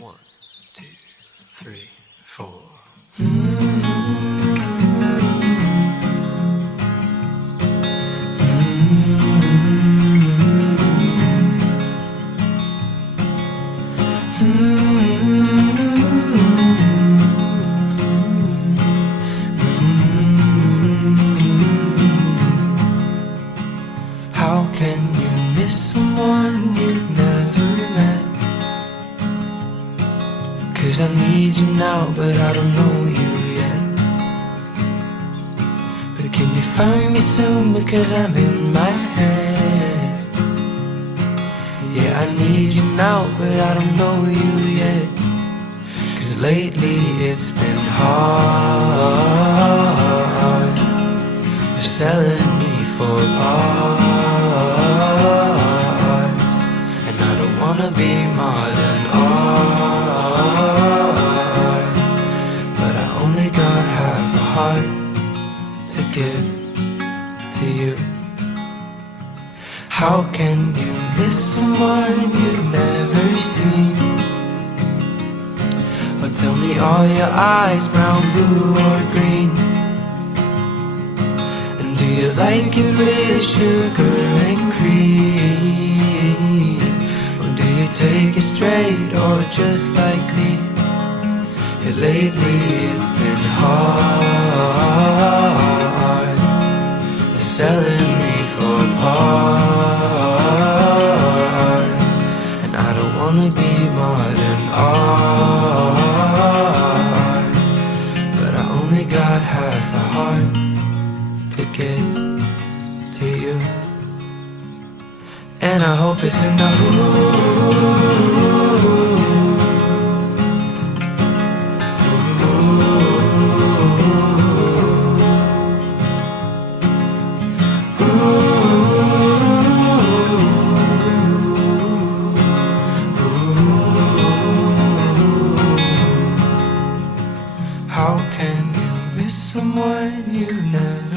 1, 2, 3, 4. How can you miss someone you've never met? 'Cause I need you now, but I don't know you yet. But can you find me soon, because I'm in my head. Yeah, I need you now, but I don't know you yet. 'Cause lately it's been hard. You're selling me for parts, and I don't wanna be modern art, but I only got half a heart to give to you. How can you miss someone you've never seen? Or tell me, are your eyes brown, blue, or green? And do you like it with sugar and cream? Or do you take it straight, or just like me? Yeah, lately it's been hard. You're selling me for parts, and I don't wanna be modern art, but I only got half a heart to give to you. And I hope it's enough. How can you miss someone you never